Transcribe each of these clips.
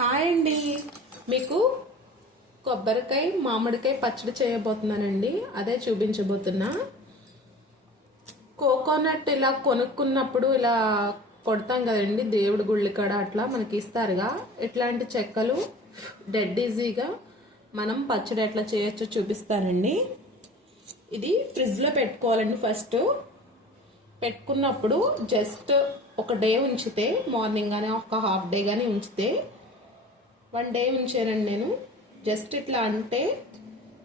Hi అండి, మీకు కొబ్బరికాయ మామిడికాయ పచ్చడి చేయబోతున్నానండి. అదే చూపించబోతున్నా. కోకోనట్ ఇలా కొనుక్కున్నప్పుడు ఇలా కొడతాం కదండి దేవుడి గుళ్ళ కాడ, అట్లా మనకి ఇస్తారుగా. ఇట్లాంటి చెక్కలు డెడ్ ఈజీగా మనం పచ్చడి ఎట్లా చేయొచ్చో చూపిస్తానండి. ఇది ఫ్రిడ్జ్లో పెట్టుకోవాలండి. ఫస్ట్ పెట్టుకున్నప్పుడు జస్ట్ ఒక డే ఉంచితే, మార్నింగ్ కానీ ఒక హాఫ్ డే కానీ ఉంచితే, 1 డే ఉంచానండి నేను. జస్ట్ ఇట్లా అంటే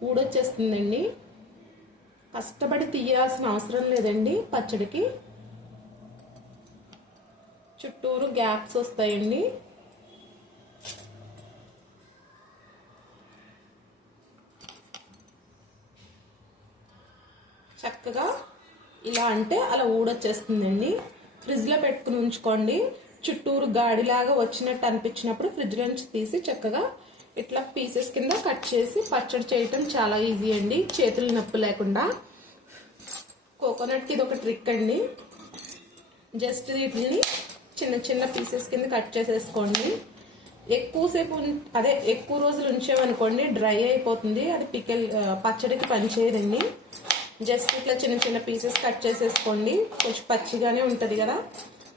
ఊడొచ్చేస్తుందండి. కష్టపడి తీయాల్సిన అవసరం లేదండి. పచ్చడికి చుట్టూరు గ్యాప్స్ వస్తాయండి. చక్కగా ఇలా అంటే అలా ఊడొచ్చేస్తుందండి. ఫ్రిడ్జ్లో పెట్టుకుని ఉంచుకోండి. చుట్టూరు గాడిలాగా వచ్చినట్టు అనిపించినప్పుడు ఫ్రిడ్జ్ నుంచి తీసి చక్కగా ఇట్లా పీసెస్ కింద కట్ చేసి పచ్చడి చేయటం చాలా ఈజీ అండి, చేతులు నొప్పి లేకుండా. కోకోనట్కి ఇది ఒక ట్రిక్ అండి. జస్ట్ వీటిని చిన్న చిన్న పీసెస్ కింద కట్ చేసేసుకోండి. ఎక్కువసేపు ఎక్కువ రోజులు ఉంచేవనుకోండి డ్రై అయిపోతుంది, అది పచ్చడికి పనిచేయదండి. జస్ట్ ఇట్లా చిన్న చిన్న పీసెస్ కట్ చేసేసుకోండి. కొంచెం పచ్చిగానే ఉంటుంది కదా,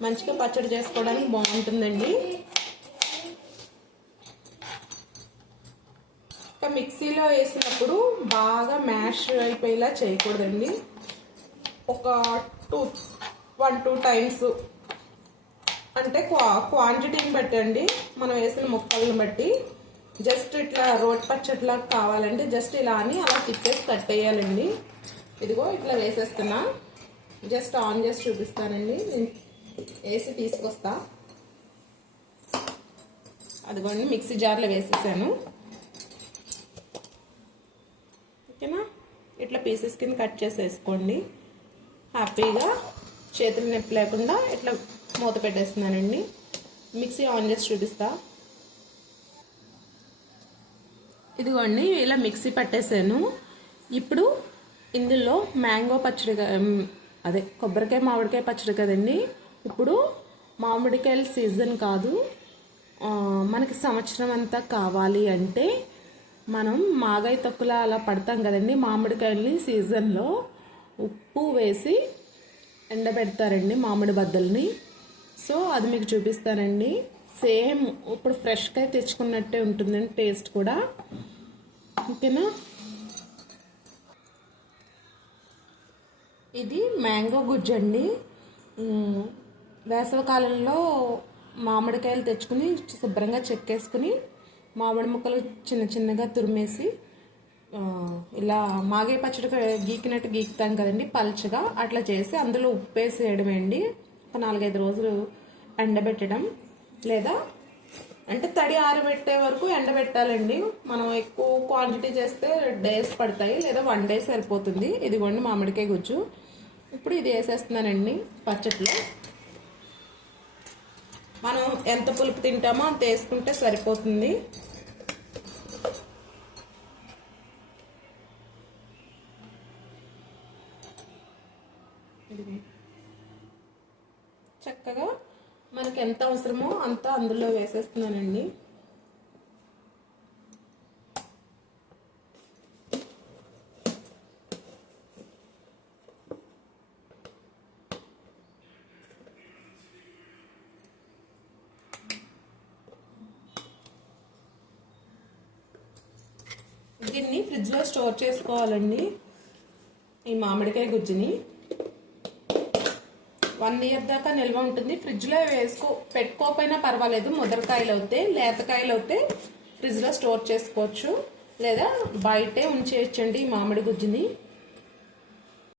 మంచిగా పచ్చడి చేసుకోవడానికి బాగుంటుందండి. ఇంకా మిక్సీలో వేసినప్పుడు బాగా మ్యాష్ అయిపోయేలా చేయకూడదండి. ఒక 1-2 టైమ్స్ అంటే క్వాంటిటీని బట్టి అండి, మనం వేసిన ముక్కలను బట్టి. జస్ట్ ఇట్లా రోటి పచ్చడిలా కావాలంటే జస్ట్ ఇలా అని అలా తిప్పేసి కట్టేయాలండి. ఇదిగో ఇట్లా వేసేస్తున్నా. జస్ట్ ఆన్ చేసి చూపిస్తానండి. నేను వేసి తీసుకొస్తా. అదిగోండి మిక్సీ జార్లో వేసేసాను. ఓకేనా? ఇట్లా పీసెస్ కింద కట్ చేసేసుకోండి. హ్యాపీగా చేతులు నొప్పి లేకుండా ఇట్లా మూత పెట్టేస్తున్నానండి. మిక్సీ ఆన్ చేసి చూపిస్తా. ఇదిగోండి ఇలా మిక్సీ పట్టేసాను. ఇప్పుడు ఇందులో మ్యాంగో పచ్చడి, కొబ్బరికాయ మామిడికాయ పచ్చడి కదండి. ఇప్పుడు మామిడికాయల సీజన్ కాదు, మనకి సంవత్సరం అంతా కావాలి అంటే మనం మాగాయ తొక్కులా అలా పడతాం కదండి మామిడికాయల్ని. సీజన్లో ఉప్పు వేసి ఎండబెడతారండి మామిడి బద్దల్ని. సో అది మీకు చూపిస్తానండి. సేమ్ ఇప్పుడు ఫ్రెష్గా తెచ్చుకున్నట్టే ఉంటుందండి టేస్ట్ కూడా. ఓకేనా? ఇది మ్యాంగో గుజ్జు అండి. వేసవికాలంలో మామిడికాయలు తెచ్చుకుని శుభ్రంగా చెక్కేసుకుని మామిడి ముక్కలు చిన్న చిన్నగా తురిమేసి ఇలా మాగే పచ్చడి గీకినట్టు గీకుతాం కదండి పల్చగా, అట్లా చేసి అందులో ఉప్పు వేసి వేయడమే అండి. ఒక 4-5 రోజులు ఎండబెట్టడం, లేదా అంటే తడి ఆరబెట్టే వరకు ఎండబెట్టాలండి. మనం ఎక్కువ క్వాంటిటీ చేస్తే డేస్ పడతాయి, లేదా 1 డే సరిపోతుంది. ఇదిగోండి మామిడికాయ గుజ్జు. ఇప్పుడు ఇది వేసేస్తున్నానండి పచ్చట్లో. మనం ఎంత పులుపు తింటామో అంత వేసుకుంటే సరిపోతుంది. చక్కగా మనకి ఎంత అవసరమో అంత అందులో వేసేస్తున్నానండి. దీన్ని ఫ్రిడ్జ్లో స్టోర్ చేసుకోవాలండి. ఈ మామిడికాయ గుజ్జుని 1 ఇయర్ దాకా నిల్వ ఉంటుంది. ఫ్రిడ్జ్లో పెట్టుకోకపోయినా పర్వాలేదు. ముదరకాయలు అవుతే, లేతకాయలు అవుతే ఫ్రిడ్జ్లో స్టోర్ చేసుకోవచ్చు, లేదా బయటే ఉంచేయచ్చండి ఈ మామిడి గుజ్జుని.